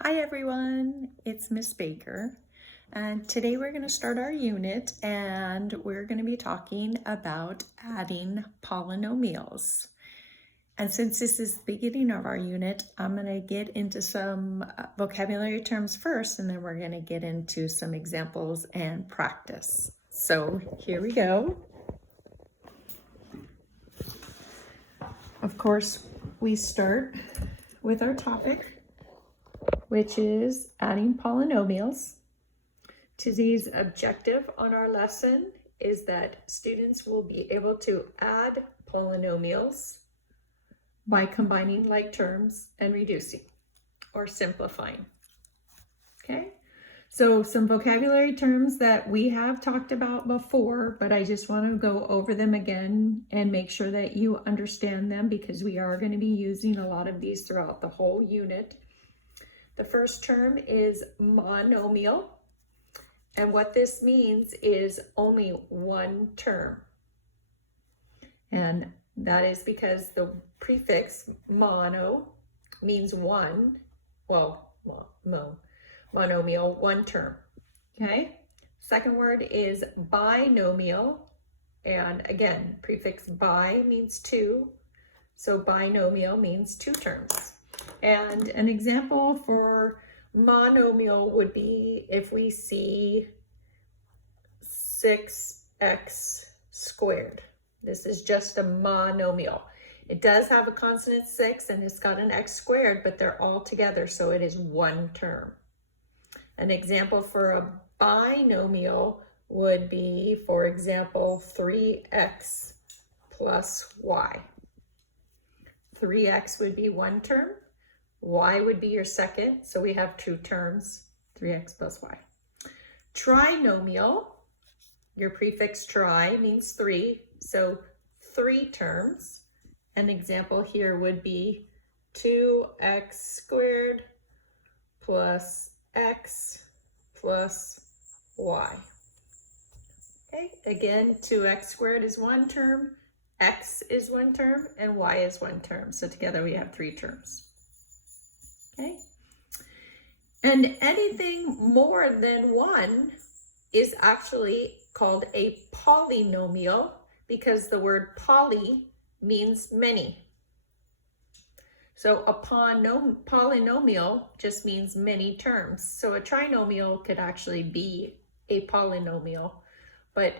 Hi everyone, it's Miss Baker, and today we're going to start our unit and we're going to be talking about adding polynomials. And since this is the beginning of our unit, I'm going to get into some vocabulary terms first, and then we're going to get into some examples and practice. So here we go. Of course, we start with our topic, which is adding polynomials. Today's objective on our lesson is that students will be able to add polynomials by combining like terms and reducing or simplifying. Okay, so some vocabulary terms that we have talked about before, but I just want to go over them again and make sure that you understand them because we are going to be using a lot of these throughout the whole unit. The first term is monomial. And what this means is only one term. And that is because the prefix mono means one, monomial, one term. Okay? Second word is binomial. And again, prefix bi means two. So binomial means two terms. And an example for monomial would be if we see 6x squared. This is just a monomial. It does have a consonant 6 and it's got an x squared, but they're all together, so it is one term. An example for a binomial would be, for example, 3x plus y. 3x would be one term. Y would be your second, so we have two terms, 3x plus y. Trinomial, your prefix tri means three, so three terms. An example here would be 2x squared plus x plus y. Okay, again, 2x squared is one term, x is one term, and y is one term. So together we have three terms. Okay, and anything more than one is actually called a polynomial because the word poly means many. So a polynomial just means many terms. So a trinomial could actually be a polynomial, but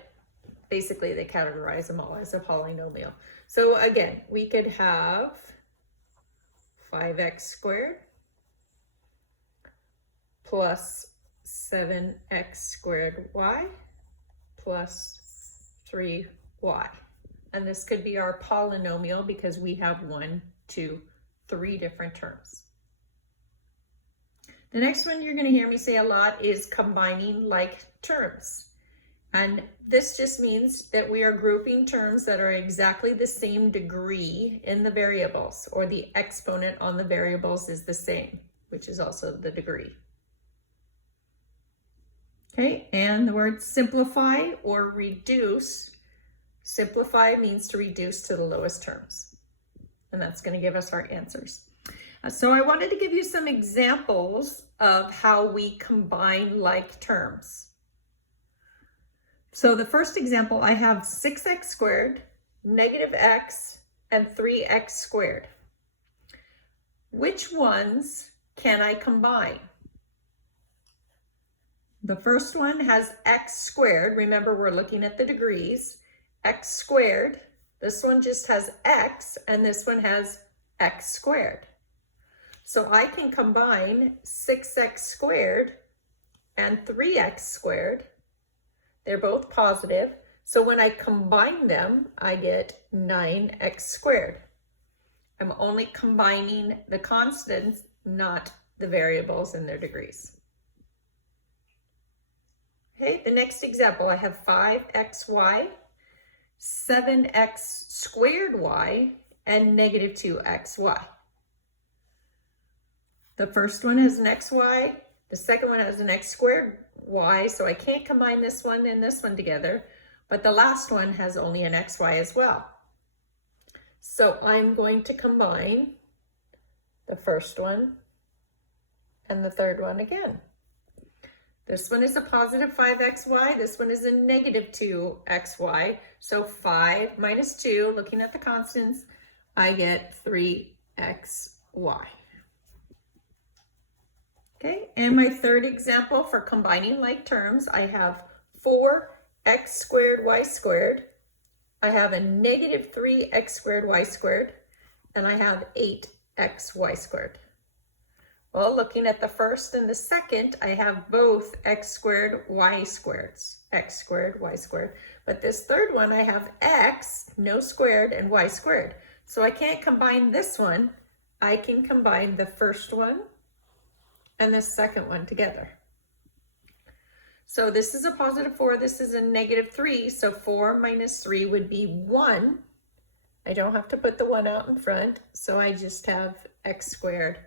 basically they categorize them all as a polynomial. So again, we could have 5x squared plus 7x squared y plus 3y. And this could be our polynomial because we have 1, 2, 3 different terms. The next one you're going to hear me say a lot is combining like terms. And this just means that we are grouping terms that are exactly the same degree in the variables, or the exponent on the variables is the same, which is also the degree. Okay, and the word simplify or reduce. Simplify means to reduce to the lowest terms. And that's going to give us our answers. So I wanted to give you some examples of how we combine like terms. So the first example, I have 6x squared, negative x, and 3x squared. Which ones can I combine? The first one has x squared. Remember, we're looking at the degrees. X squared. This one just has x, and this one has x squared. So I can combine 6x squared and 3x squared. They're both positive. So when I combine them, I get 9x squared. I'm only combining the constants, not the variables and their degrees. Okay, the next example, I have 5xy, 7x squared y, and negative 2xy. The first one has an xy, the second one has an x squared y, so I can't combine this one and this one together, but the last one has only an xy as well. So I'm going to combine the first one and the third one again. This one is a positive 5xy. This one is a negative 2xy. So 5 minus 2, looking at the constants, I get 3xy. Okay, and my third example for combining like terms, I have 4x squared y squared. I have a negative 3x squared y squared, and I have 8xy squared. Well, looking at the first and the second, I have both x squared, y squareds, x squared, y squared. But this third one, I have x, no squared, and y squared. So I can't combine this one. I can combine the first one and the second one together. So this is a positive 4, this is a negative 3, so 4 minus 3 would be 1. I don't have to put the 1 out in front, so I just have x squared,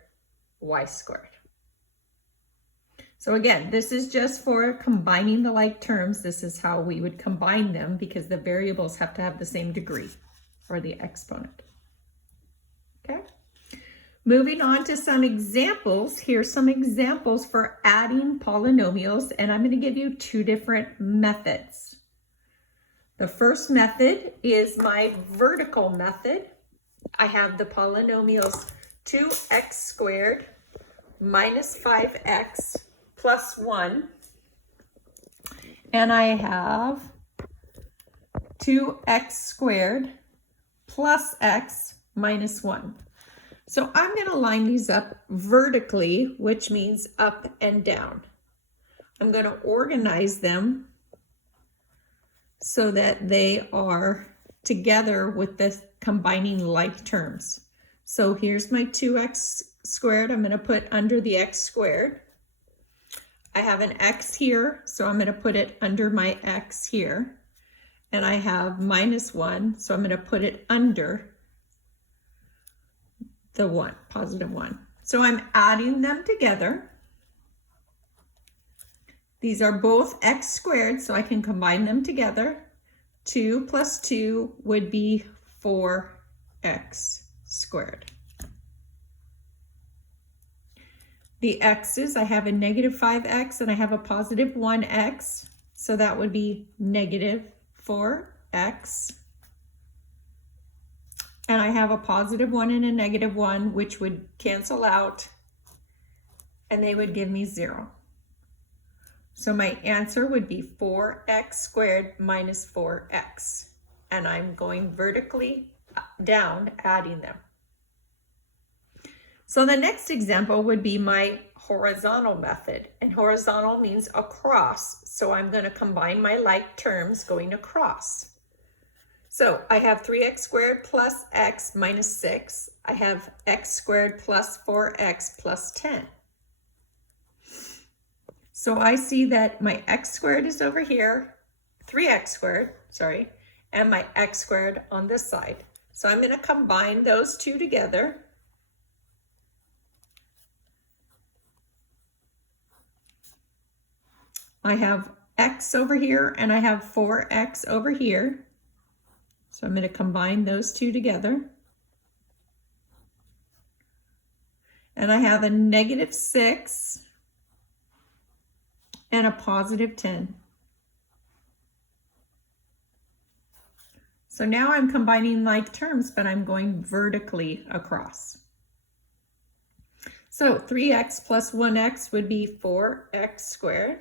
y squared. So again, this is just for combining the like terms. This is how we would combine them because the variables have to have the same degree, or the exponent. Okay? Moving on to some examples. Here's some examples for adding polynomials, and I'm going to give you two different methods. The first method is my vertical method. I have the polynomials 2x squared minus 5x plus 1, and I have 2x squared plus x minus 1. So I'm going to line these up vertically, which means up and down. I'm going to organize them so that they are together with the combining like terms. So here's my 2x squared. I'm going to put under the x squared. I have an x here, so I'm going to put it under my x here. And I have minus 1, so I'm going to put it under the 1, positive 1. So I'm adding them together. These are both x squared, so I can combine them together. 2 plus 2 would be 4x squared. The x's, I have a negative 5x and I have a positive 1x, so that would be negative 4x. And I have a positive 1 and a negative 1, which would cancel out, and they would give me 0. So my answer would be 4x squared minus 4x. And I'm going vertically down, adding them. So the next example would be my horizontal method. And horizontal means across. So I'm going to combine my like terms going across. So I have 3x squared plus x minus 6. I have x squared plus 4x plus 10. So I see that my x squared is over here, 3x squared, sorry, and my x squared on this side. So I'm going to combine those two together. I have x over here and I have 4x over here. So I'm going to combine those two together. And I have a negative 6 and a positive 10. So now I'm combining like terms, but I'm going vertically across. So 3x plus 1x would be 4x squared.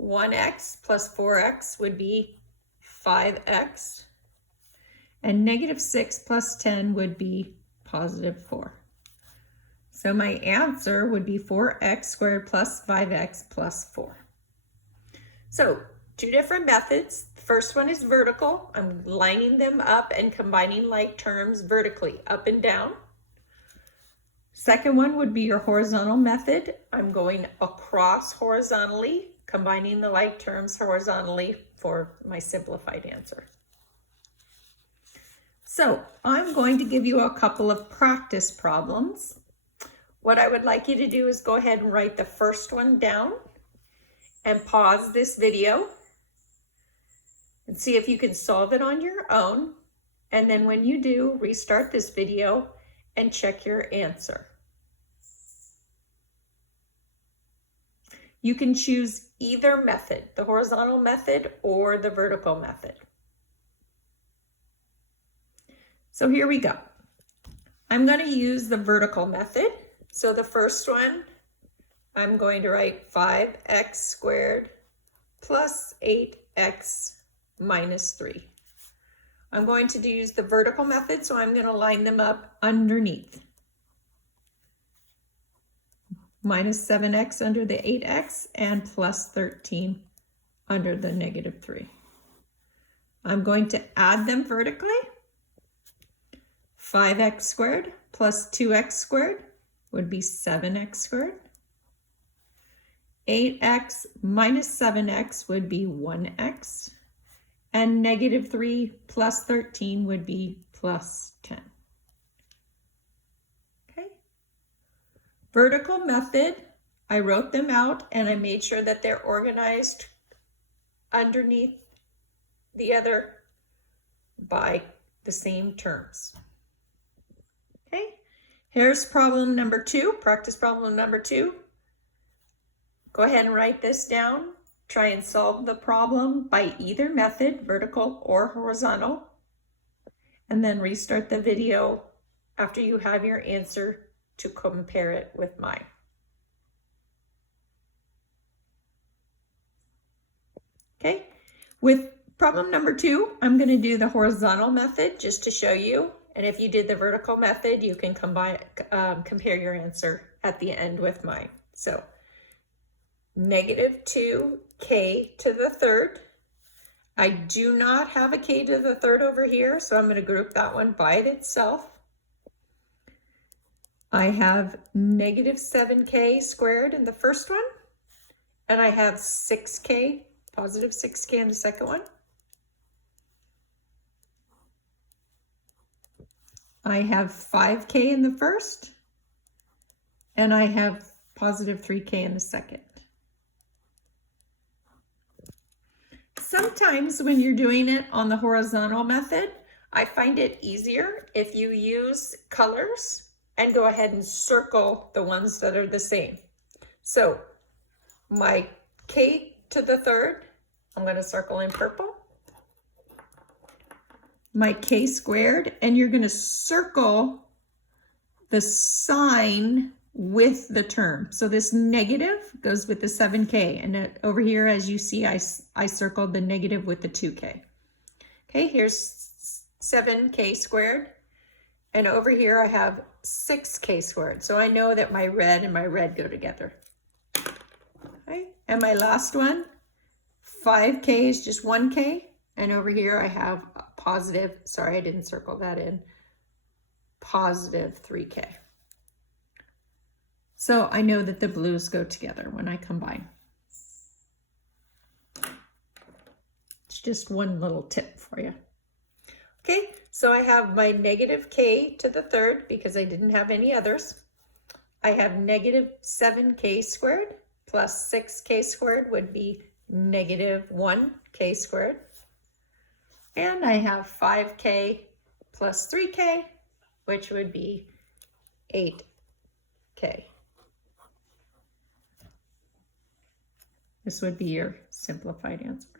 1x plus 4x would be 5x. And negative 6 plus 10 would be positive 4. So my answer would be 4x squared plus 5x plus 4. So two different methods. The first one is vertical. I'm lining them up and combining like terms vertically, up and down. Second one would be your horizontal method. I'm going across horizontally, combining the like terms horizontally for my simplified answer. So I'm going to give you a couple of practice problems. What I would like you to do is go ahead and write the first one down and pause this video and see if you can solve it on your own. And then when you do, restart this video and check your answer. You can choose either method, the horizontal method or the vertical method. So here we go. I'm going to use the vertical method. So the first one, I'm going to write 5x squared plus 8x minus 3. I'm going to use the vertical method, so I'm going to line them up underneath. Minus 7x under the 8x and plus 13 under the negative 3. I'm going to add them vertically. 5x squared plus 2x squared would be 7x squared. 8x minus 7x would be 1x. And negative 3 plus 13 would be plus 10. Okay. Vertical method, I wrote them out and I made sure that they're organized underneath the other by the same terms. Okay, here's problem number 2, practice problem number 2. Go ahead and write this down. Try and solve the problem by either method, vertical or horizontal. And then restart the video after you have your answer to compare it with mine. Okay, with problem number 2, I'm going to do the horizontal method just to show you. And if you did the vertical method, you can compare your answer at the end with mine. So negative 2k to the third. I do not have a k to the third over here, so I'm going to group that one by itself. I have negative 7k squared in the first one, and I have 6k, positive 6k in the second one. I have 5k in the first, and I have positive 3k in the second. Sometimes when you're doing it on the horizontal method, I find it easier if you use colors and go ahead and circle the ones that are the same. So my k to the third, I'm going to circle in purple. My k squared, and you're going to circle the sign with the term. So this negative goes with the 7k, and over here, as you see, I circled the negative with the 2k. Okay, here's 7k squared, and over here I have 6k squared. So I know that my red and my red go together. Okay, and my last one, 5k is just 1k, and over here I have a positive, sorry, I didn't circle that in, positive 3k. So I know that the blues go together when I combine. It's just one little tip for you. Okay, so I have my negative k to the third because I didn't have any others. I have negative 7k squared plus 6k squared would be negative 1k squared. And I have 5k plus 3k, which would be 8k. This would be your simplified answer.